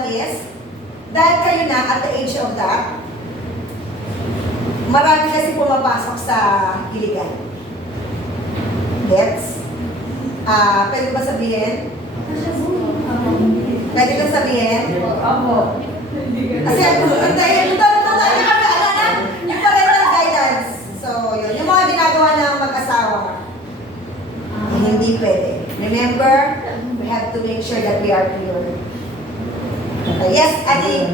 that is, dahil kayo na at the age of that, marami kasi pumapasok sa iligan. Gets? Pwede ba sabihin? Pwede ba sabihin? Opo. Kasi yung parental guidance. So, yun. Yung mga ginagawa ng mag-asawa, hindi pwede. Remember, we have to make sure that we are pure. Okay. Yes, Adi.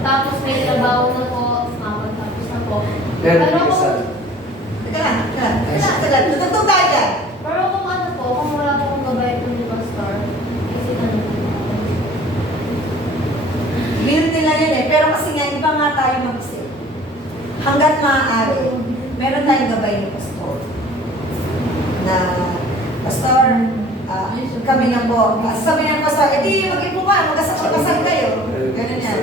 Tapos may trabaho na po, tapos na po. Pero Teka lang. Tutugtog tayo dyan. Pero kung ano po, kung wala po akong gabay po ni Pastor, kasi ano Meron nila yun eh. Pero kasi nga, iba nga tayo mag-isip. Hanggat maaari, meron tayong gabay ni Pastor. Na, Pastor, kami na po. Sabi ng Pastor, edi mag-ipo ka, magkasal kayo. Ganun yan.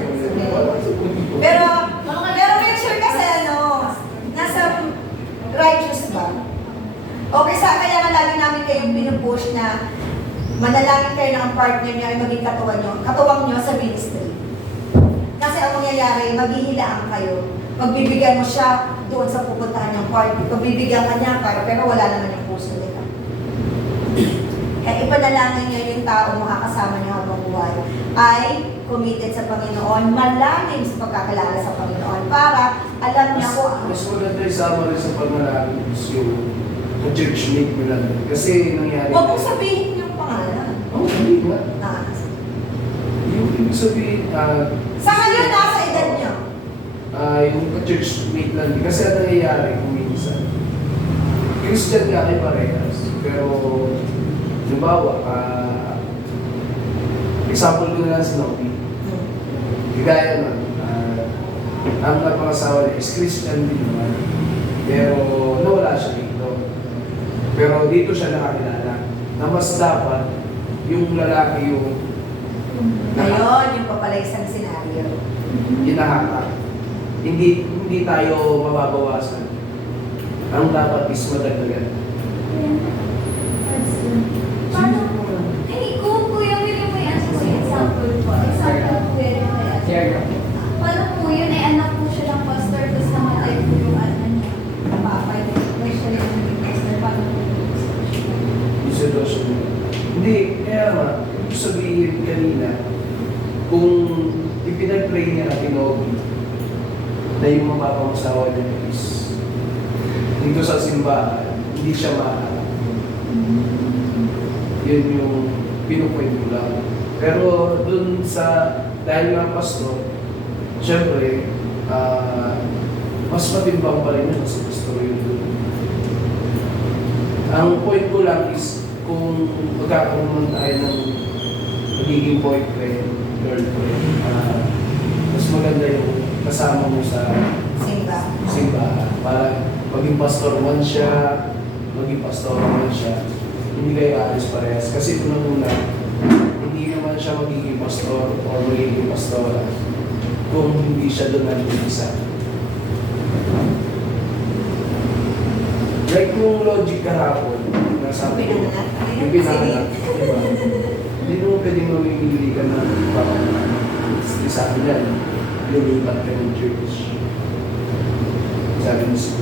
Pero make sure kasi nasa righteous ba? Okay, kaya nga lagi namin kayong pinupush na manalangin kayo na ang partner niyo ay maging katuwang niyo sa ministry. Kasi ang mangyayari, maghihilaan kayo. Magbibigyan mo siya doon sa pupuntahan niyang party. Pagbibigyan ka niya, pero wala naman yung puso nila. Kaya ipanalangin niyo yung tao makakasama niyo habang buhay ay committed sa Panginoon, malalim sa pagkakilala sa Panginoon para alam niya kung mas maganda isama rin sa panalangin yung churchmate mo lang. Kasi nangyari. huwag mong sabihin yung pangalan. Hindi nga. Yung ibig sabihin, Sa ngayon, nasa edad niyo. yung churchmate lang. Kasi ang nangyayari kung minsan, Christian nga kayo parehas. Pero, halimbawa, example ko na lang si Novi. Gaya nun, ang napangasawa niya is Christian din naman. Pero nawala siya dito. Pero dito siya nakakilala na mas dapat yung lalaki yung Ngayon, yung papalaysang senaryo. hinahaka. Hindi tayo mababawasan. Ang dapat is madagdagan. Paano? Hindi ko po yung may example po. Example po yun yung may paano po yun? Ay anak po siya ng pastor, tapos namatay po yung ano niya. Papay. May siya rin yung pastor. Paano po yung Yung sitwasyon mo. Hindi, kaya nga, ibig sabihin kanina, kung ipinag-pray niya na Novi na yung mapapangasawa niya is dito sa simbahan, hindi siya maharap. Yun yung pinupoint ko lang. Pero dun sa, dahil nga pastor, syempre, mas matimbang pa rin yun kasi pastor yun dun. Ang point ko lang is, kung magkakaroon tayo ng magiging boyfriend, girlfriend, mas maganda yung kasama mo sa simbahan. Para maging pastor man siya, maging pastor man siya, hindi kayo alis parehas. Kasi unang-una, hindi naman siya magiging pastor o magiging pastora kung hindi siya doon nag-isa. Like yung logic kahapon, nasabi ko, yung pinanganak, diba? Hindi mo pwedeng mamimili ka na sabi niya, lumipat ka ng church. Sabi niya,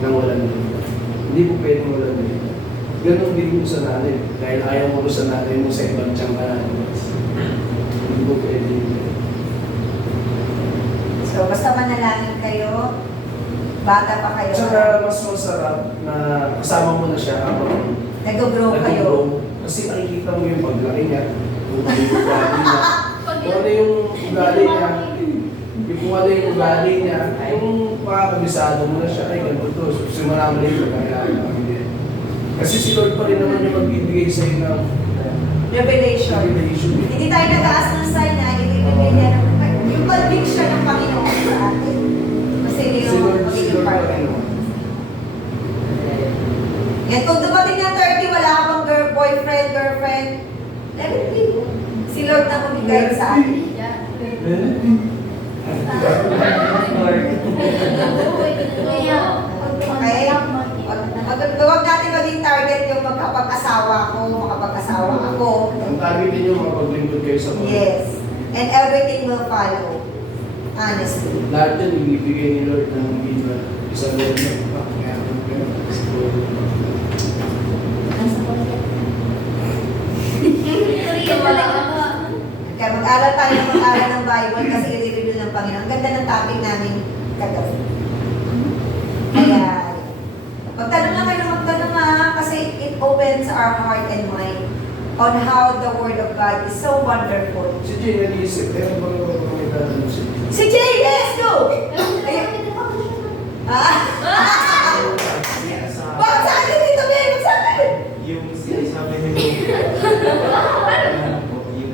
nang walang lumipat. Hindi mo pwedeng walang lumipat. Ganon din mo sa nanay. Dahil ayaw mo sa nanay mo sa ibang tiyangkanan. Hindi mo pwedeng. So, basta manalangin kayo, bata pa kayo. Tsaka mas masarap na kasama mo na siya habang nag-grow kayo. Kasi nakikita mo yung paglaki niya, kung ano yung ugali niya, kung ano yung ugali niya, kung ano yung ugali niya, yung makakabisado mo na siya, ay ganito to, simula mo na yung kaya hindi. Kasi si Lord pa rin naman yung magbibigay sa'yo ng Revelation. Hindi tayo nag-aas ng sign na ibibigay niya yung conviction ng Panginoon sa atin. Kasi yung magiging partner. Yan, kung dumating ng 30, wala ka pang boyfriend, girlfriend, let it be. Si Lord na magbigay sa atin. Okay? Huwag natin maging asawa ko, makapag-asawa ako. Ang target ninyo, makapaglingkod kayo sa mga. Yes. And everything will follow. Honestly. Lahat yan, ibibigay ni Lord ng isang Lord na Kaya mag-aral tayo ng mag-aral ng Bible kasi i-reveal ng Panginoon. Ang ganda ng topic namin kagabi. Kaya, magtanong lang kayo na magtanong kasi it opens our heart and mind on how the Word of God is so wonderful. Si Jay nag-iisip, meron bang may tatanong si Jay? Si Jay, yes, go! Bakit sa akin dito, Ben? Bakit sa akin? Yung sinasabi nyo, yung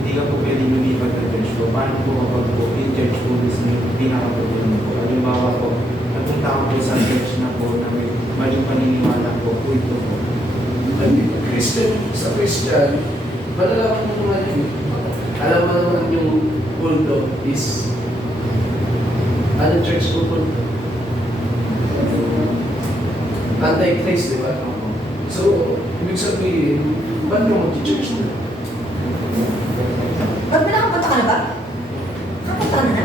hindi ka po pwedeng lumipat na church po. Paano po kapag po in church po mismo yung pinakapagod po? Halimbawa po, nagpunta ako po sa church na po na may maling paniniwala po, ito po. Christian, sa Christian, malalaman mo naman yun. Alam mo naman yung kulto is anong church po kulto? Anti-Christ, di ba? So, ibig sabihin, ba't mo mag-church na? Ba't pinakapunta ka na ba? Nakapunta ka na?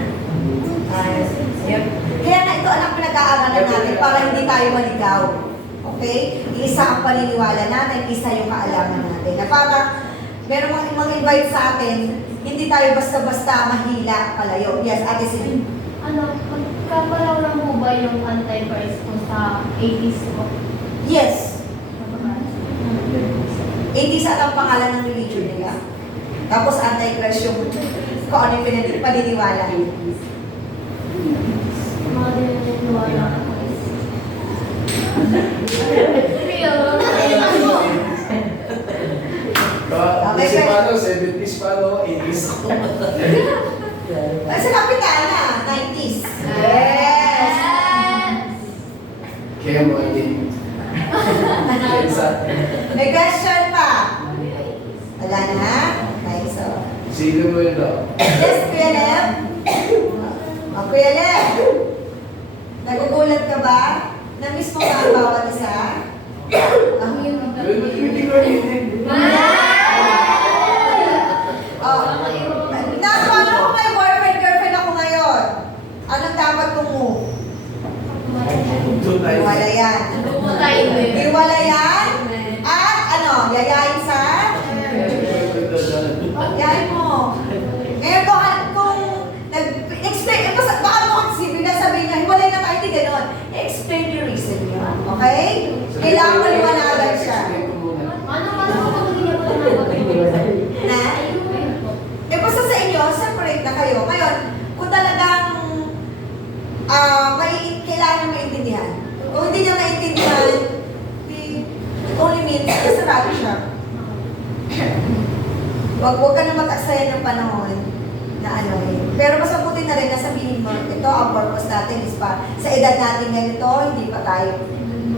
Yep. Kaya nga ito anak pinag-aaralan natin para hindi tayo maligaw. Okay? Isa ang paniniwala natin, isa yung kaalaman natin. Na para meron mga invite sa atin, hindi tayo basta-basta mahila palayo. Yes, Ate Celine. Magkapalaw lang mo ba yung Antichrist po sa 80s po? Yes. 80s at ang pangalan ng religion nila. Tapos Antichrist yung kung ano yung paniniwala. Mga dininiwala ko is... Kasi paano, 70s paano, 80s ako. Ay, sa Kapitana, 90s. Yes! Kaya mga din. May question pa? Wala na? Okay, so... Sino mo yun daw? Yes, Kuya Lev? O, Kuya Lev? Nagugulat ka ba? Na-miss mo ba ang bawat isa? Hindi ko hindi. Nakuha ko may boyfriend, girlfriend ako ngayon. Anong dapat kong move? Doon tayo. Hiwalayan. Hiwalayan? At ano, yayain sa? Yayain mo. Ngayon kung nag-explain, baka mo kasi bigla sabihin niya, hiwalay na tayo, hindi ganon. Explain your reason niyo. Okay? Kailangan maliwanagan siya. Na? Eh, basta sa inyo, separate na kayo. Ngayon, kung talagang kailangan maintindihan. Kung hindi niya maintindihan, it only means sarado siya. Huwag ka na mataksayan ng panahon na ano eh. Pero mas mabuti na rin na sabihin mo, ito ang purpose natin is pa sa edad natin ganito, hindi pa tayo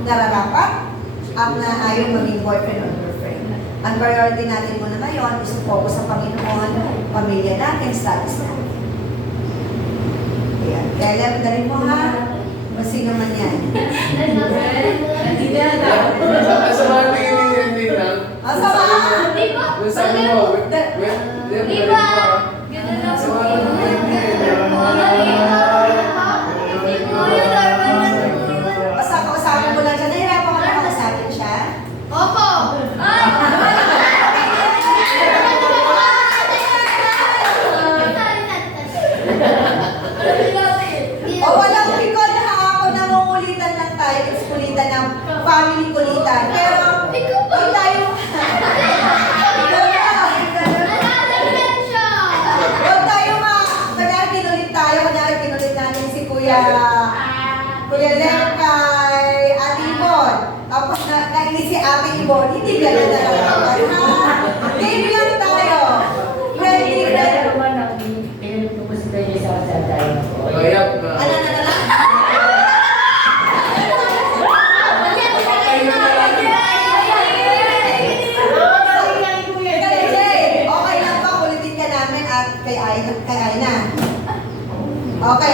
nararapat ang na ayaw maging boyfriend or girlfriend. Ang priority natin muna ngayon is to focus sa Panginoon, pamilya natin, status natin. Ayan. Kaya alam na rin mo ha, masing naman yan. Sa mga tingin din lang. Masama! Sabi mo, Di ba? Ganun lang po Basta kausapin mo lang siya. Nahirapan ka na kausapin siya? Opo! Ay! O walang pikon ha, kung nangungulitan lang tayo, it's kulitan ng family kulitan. Pero, kung tayo, huwag tayo kanyari kinulit tayo, kanyari kinulit natin si Kuya Len kay Ate Ibon. Tapos nainis si Ate Ibon, hindi gano'n na lang. Ha? Game lang tayo. Friendly, friendly. Kaya Ano? Okay lang ba? Kulitin ka namin at kay Aina. Okay.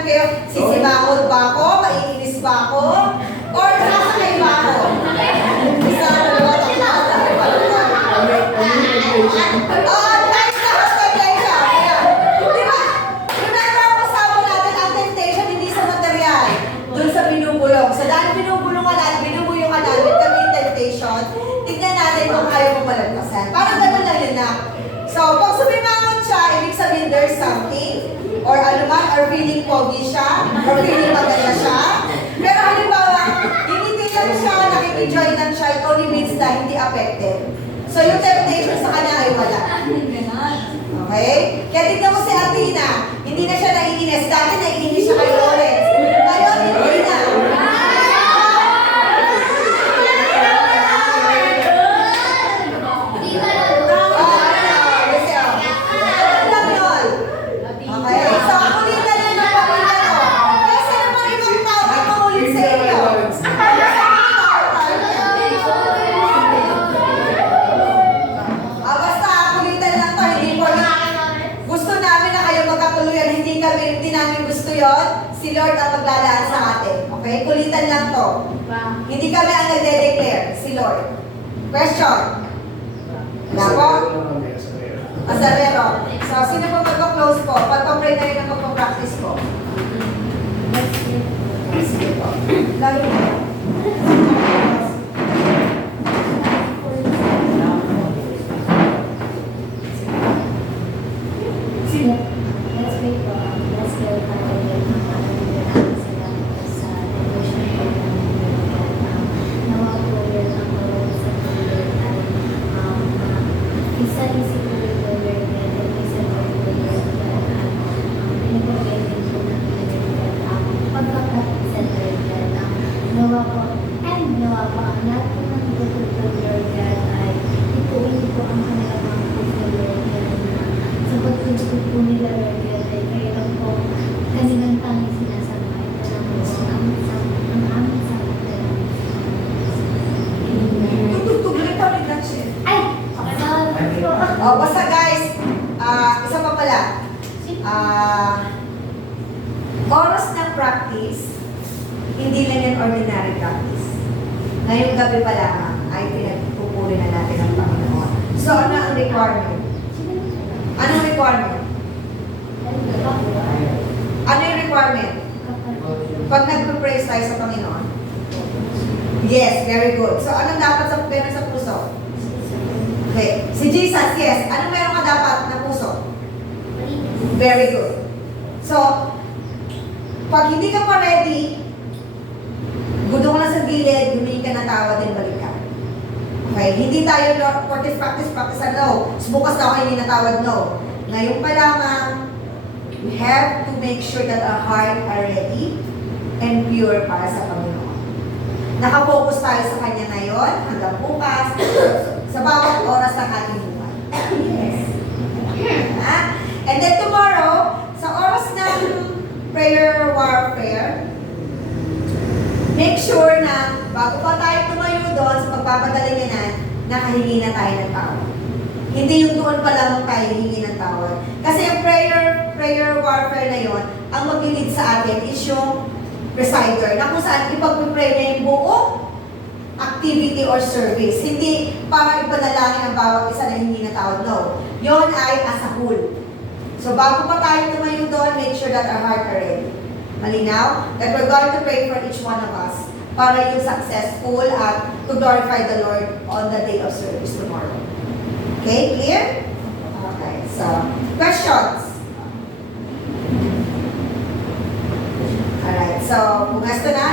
namin kayo, sisimangot ba ako? Maiinis ba ako? Or sasakay ba ako? Isa na dalawa, oh, nice na hospitalization. Ayan. Di ba? Remember, kasama natin ang temptation hindi sa material. Doon sa binubulong. So dahil binubulong ka natin, binubulong ka natin kami yung temptation, tignan natin kung ayaw mo malagpasan. Parang ganun lang yun na. So, pag sumimangot siya, ibig sabihin there's something, or ano man, or feeling pogi siya, or feeling maganda siya. Pero halimbawa, hindi lang siya, nakikenjoy lang siya, it only means na hindi affected. So, yung temptation sa kanya ay wala. Okay? Kaya tignan mo si Athena, hindi na siya naiinis. Dati naiinis siya kay Lawrence. Ngayon, hindi na. Okay? So, kulitan niyo ng pamilya ko. Kasi naman ibang tao ay mamulit sa inyo. Basta kulitan lang to, hindi po gusto namin na kayo magkatuluyan, hindi namin gusto yon. Si Lord ang maglalaan sa atin. Okay? Kulitan lang to. Hindi kami ang nagde-declare, si Lord. Question? Wala po? Asarero. So, sino po magpa-close po? Pagpa-pray na rin ang magpa-practice po. Sige po. Lalo po. Sino? Let's pray po. Let's go for the salamat sa devotion po namin. Nawa po yun ang mga sa pagkakas ay isa-isip po ito Lord God, at isa po ito Lord God, at pinipagay din po namin Lord God, pagkakapisan Lord God, nawa po, and nawa po ang lahat po ng tutulog Lord God ay ituin po ang kanilang mga puso Lord God, na sa pagtutulog po nila Lord God ay kayo lang po kanilang tanging sinasabay na lang po ang aming sabi na lang. Amen. Tutugtuloy pa rin lang siya. Ay! Sorry po. Oh, basta guys, isa pa pala. Oras ng practice, hindi lang yan ordinary practice. Ngayong gabi pa lamang ay pinagpupuri na natin ang Panginoon. So, ano ang requirement? Anong requirement? Ano yung requirement? Pag nagpe-praise tayo sa Panginoon? Yes, very good. So, anong dapat meron sa puso? Okay. Si Jesus, yes. Anong meron ka dapat na puso? Very good. So, pag hindi ka pa ready, gudong lang sa gilid, humingi ka ng tawa din, balik ka. Okay? Hindi tayo practice, no. Bukas na ako hindi natawad, no. Ngayon pa lamang, we have to make sure that our heart are ready and pure para sa Panginoon. Nakafocus tayo sa Kanya ngayon, hanggang bukas, sa bawat oras ng ating buhay. Yes. And then tomorrow, sa oras ng prayer warfare, make sure na bago pa tayo tumayo doon sa pagpapadalinganan, nakahingi na tayo ng tawad. Hindi yung doon pa lamang tayo hingi ng tawad. Kasi yung prayer warfare na yon, ang mag-lead sa atin is yung presider, na kung saan ipag-pray na yung buong activity or service. Hindi para ipanalangin ang bawat isa na hindi na tawad. No. Yon ay as a whole. So bago pa tayo tumayo doon, make sure that our heart are ready. Malinaw? That we're going to pray for each one of us para yung successful at to glorify the Lord on the day of service tomorrow. Okay? Clear? Okay. So, questions? Alright. So, kung gusto na,